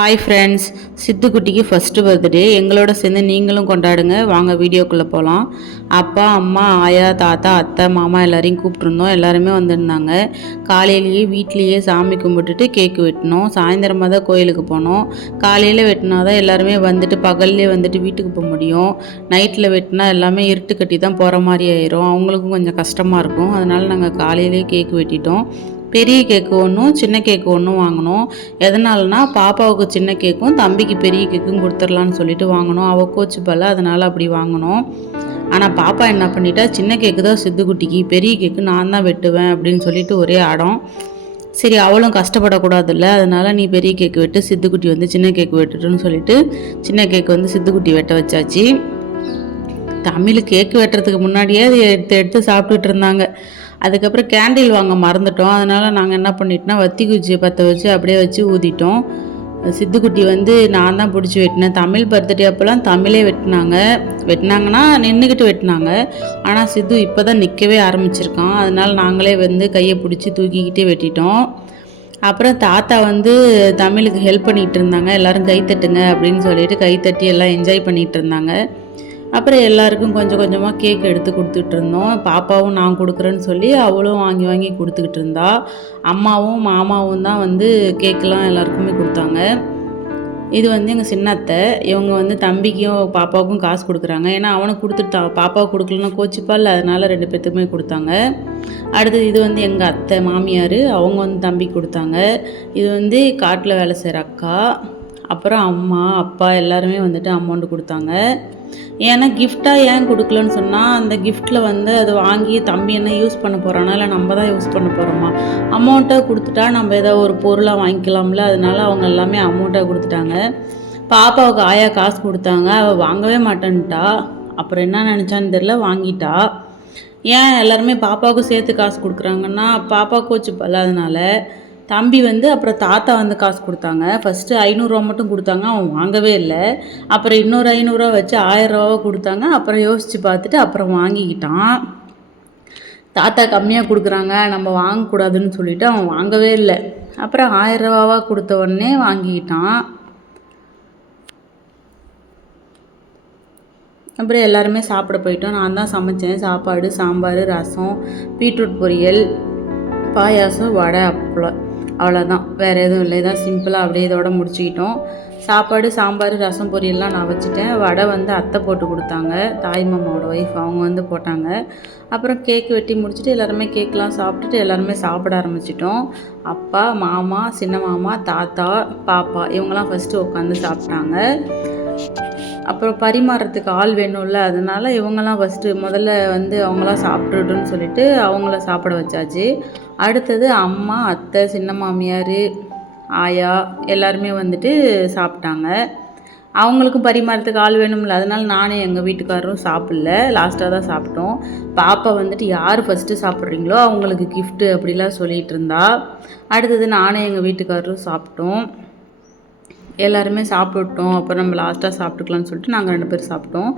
Hi friends, சித்துக்குட்டிக்கு first birthday. எங்களோட சேர்ந்து நீங்களும் கொண்டாடுங்க. வாங்க வீடியோக்குள்ளே போகலாம். அப்பா, அம்மா, ஆயா, தாத்தா, அத்தை, மாமா எல்லாரையும் கூப்பிட்ருந்தோம். எல்லாருமே வந்திருந்தாங்க. காலையிலேயே வீட்லேயே சாமி கும்பிட்டுட்டு கேக்கு வெட்டினோம். சாயந்தரமாக தான் கோயிலுக்கு போனோம். காலையில் வெட்டினா தான் எல்லாருமே வந்துட்டு பகல்லே வந்துட்டு வீட்டுக்கு போக முடியும். நைட்டில் வெட்டினா எல்லாமே இருட்டு கட்டி தான் போகிற மாதிரி ஆயிரும். அவங்களுக்கும் கொஞ்சம் கஷ்டமாக இருக்கும். அதனால் நாங்கள் காலையிலேயே கேக்கு வெட்டிட்டோம். பெரிய கேக்கு ஒன்றும் சின்ன கேக்கு ஒன்றும் வாங்கினோம். எதனாலனா பாப்பாவுக்கு சின்ன கேக்கும் தம்பிக்கு பெரிய கேக்கும் கொடுத்துர்லான்னு சொல்லிட்டு வாங்கினோம். அவள் கோச்சுப்பால, அதனால் அப்படி வாங்கினோம். ஆனால் பாப்பா என்ன பண்ணிட்டா, சின்ன கேக்கு தான் சித்துக்குட்டிக்கு, பெரிய கேக்கு நான் தான் வெட்டுவேன் அப்படின்னு சொல்லிட்டு ஒரே அடம். சரி, அவளும் கஷ்டப்படக்கூடாதுல்ல, அதனால் நீ பெரிய கேக்கு வெட்டு, சித்துக்குட்டி வந்து சின்ன கேக்கு வெட்டுட்டுன்னு சொல்லிட்டு சின்ன கேக்கு வந்து சித்துக்குட்டி வெட்ட வச்சாச்சு. தமிழ் கேக்கு வெட்டுறதுக்கு முன்னாடியே அதை எடுத்து எடுத்து சாப்பிட்டுட்டு இருந்தாங்க. அதுக்கப்புறம் கேண்டில் வாங்க மறந்துட்டோம். அதனால் நாங்கள் என்ன பண்ணிட்டோம்னா, வத்தி குச்சியை பற்ற வச்சு அப்படியே வச்சு ஊதிட்டோம். சித்துக்குட்டி வந்து நான் தான் பிடிச்சி வெட்டினேன். தமிழ் பர்த்டே அப்போல்லாம் தமிழே வெட்டினாங்கன்னா நின்றுக்கிட்டு வெட்டினாங்க. ஆனால் சித்து இப்போ தான் நிற்கவே ஆரம்பிச்சிருக்கான். அதனால் நாங்களே வந்து கையை பிடிச்சி தூக்கிக்கிட்டே வெட்டிட்டோம். அப்புறம் தாத்தா வந்து தமிழுக்கு ஹெல்ப் பண்ணிகிட்டு இருந்தாங்க. எல்லோரும் கைத்தட்டுங்க அப்படின்னு சொல்லிட்டு கைத்தட்டி எல்லாம் என்ஜாய் பண்ணிகிட்டு இருந்தாங்க. அப்புறம் எல்லாருக்கும் கொஞ்சம் கொஞ்சமாக கேக் எடுத்து கொடுத்துட்டு இருந்தோம். பாப்பாவும் நான் கொடுக்குறேன்னு சொல்லி அவளும் வாங்கி வாங்கி கொடுத்துக்கிட்டு இருந்தா. அம்மாவும் மாமாவும் தான் வந்து கேக்கெலாம் எல்லாருக்குமே கொடுத்தாங்க. இது வந்து எங்கள் சின்ன அத்தை. இவங்க வந்து தம்பிக்கும் பாப்பாவுக்கும் காசு கொடுக்குறாங்க. ஏன்னா அவனுக்கு கொடுத்துட்டா, பாப்பாவுக்கு கொடுக்கலன்னா கோச்சிப்பால், அதனால் 2 பேர்த்துக்குமே கொடுத்தாங்க. அடுத்தது இது வந்து எங்கள் அத்தை மாமியார், அவங்க வந்து தம்பிக்கு கொடுத்தாங்க. இது வந்து காட்டில் வேலை செய்கிற அக்கா. அப்புறம் அம்மா அப்பா எல்லாருமே வந்துட்டு அமௌண்ட்டு கொடுத்தாங்க. ஏன்னா கிஃப்டாக ஏன் கொடுக்கலன்னு சொன்னால், அந்த கிஃப்ட்டில் வந்து அது வாங்கி தம்பி என்ன யூஸ் பண்ண போகிறானா, இல்லை நம்ம தான் யூஸ் பண்ண போகிறோமா, அமௌண்ட்டாக கொடுத்துட்டா நம்ம ஏதோ ஒரு பொருளாக வாங்கிக்கலாம்ல. அதனால அவங்க எல்லாமே அமௌண்ட்டாக கொடுத்துட்டாங்க. பாப்பாவுக்கு ஆயா காசு கொடுத்தாங்க. அவள் வாங்கவே மாட்டேன்ட்டா. அப்புறம் என்ன நினச்சான்னு தெரில, வாங்கிட்டா. ஏன் எல்லாருமே பாப்பாவுக்கும் சேர்த்து காசு கொடுக்குறாங்கன்னா, பாப்பா கோச்சுப்பல்ல, அதனால தம்பி வந்து அப்புறம் தாத்தா வந்து காசு கொடுத்தாங்க. ஃபஸ்ட்டு 500 மட்டும் கொடுத்தாங்க. அவன் வாங்கவே இல்லை. அப்புறம் இன்னொரு 500 வச்சு 1000 கொடுத்தாங்க. அப்புறம் யோசித்து பார்த்துட்டு அப்புறம் வாங்கிக்கிட்டான். தாத்தா கம்மியாக கொடுக்குறாங்க, நம்ம வாங்கக்கூடாதுன்னு சொல்லிவிட்டு அவன் வாங்கவே இல்லை. அப்புறம் 1000 கொடுத்த உடனே வாங்கிக்கிட்டான். அப்புறம் எல்லாருமே சாப்பிட போயிட்டோம். நான் தான் சமைச்சேன். சாப்பாடு, சாம்பார், ரசம், பீட்ரூட் பொரியல், பாயாசம், வடை, அப்பளம். அவ்வளோதான், வேறு எதுவும் இல்லை. இதான் சிம்பிளாக அப்படியே இதோட முடிச்சுக்கிட்டோம். சாப்பாடு, சாம்பார், ரசம், பொரியல்லாம் நான் வச்சுட்டேன். வடை வந்து அத்தை போட்டு கொடுத்தாங்க, தாய் மாமாவோட ஒய்ஃப், அவங்க வந்து போட்டாங்க. அப்புறம் கேக்கு வெட்டி முடிச்சுட்டு எல்லாருமே கேக்கெலாம் சாப்பிட்டுட்டு எல்லாருமே சாப்பிட ஆரம்பிச்சிட்டோம். அப்பா, மாமா, சின்ன மாமா, தாத்தா, பாப்பா இவங்கெல்லாம் ஃபஸ்ட்டு உட்காந்து சாப்பிட்டாங்க. அப்புறம் பரிமாறுறதுக்கு ஆள் வேணும்ல, அதனால இவங்கெல்லாம் முதல்ல வந்து அவங்களாம் சாப்பிட்டுட்டுன்னு சொல்லிட்டு அவங்கள சாப்பிட வச்சாச்சு. அடுத்தது அம்மா, அத்தை, சின்ன மாமியார், ஆயா எல்லாருமே வந்துட்டு சாப்பிட்டாங்க. அவங்களுக்கும் பரிமாறத்துக்கு ஆள் வேணும்ல, அதனால நானே எங்கள் வீட்டுக்காரரும் சாப்பிடல, லாஸ்ட்டாக தான் சாப்பிட்டோம். பாப்பா வந்துட்டு யார் ஃபஸ்ட்டு சாப்பிட்றீங்களோ அவங்களுக்கு கிஃப்ட்டு அப்படிலாம் சொல்லிகிட்டு இருந்தா. அடுத்தது நானே எங்கள் வீட்டுக்காரரும் சாப்பிட்டோம். எல்லாருமே சாப்பிட்டோம். அப்புறம் நம்ம லாஸ்ட்டாக சாப்பிட்டுக்கலான்னு சொல்லிட்டு நாங்கள் 2 பேர் சாப்பிட்டோம்.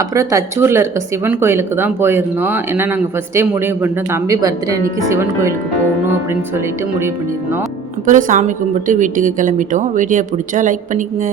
அப்புறம் தச்சூரில் இருக்க சிவன் கோயிலுக்கு தான் போயிருந்தோம். ஏன்னா நாங்கள் ஃபஸ்ட்டே முடிவு பண்ணிட்டோம், தம்பி பர்த்டே அன்றைக்கி சிவன் கோயிலுக்கு போகணும் அப்படின்னு சொல்லிட்டு முடிவு பண்ணியிருந்தோம். அப்புறம் சாமி கும்பிட்டு வீட்டுக்கு கிளம்பிட்டோம். வீடியோ பிடிச்சா லைக் பண்ணிக்கோங்க.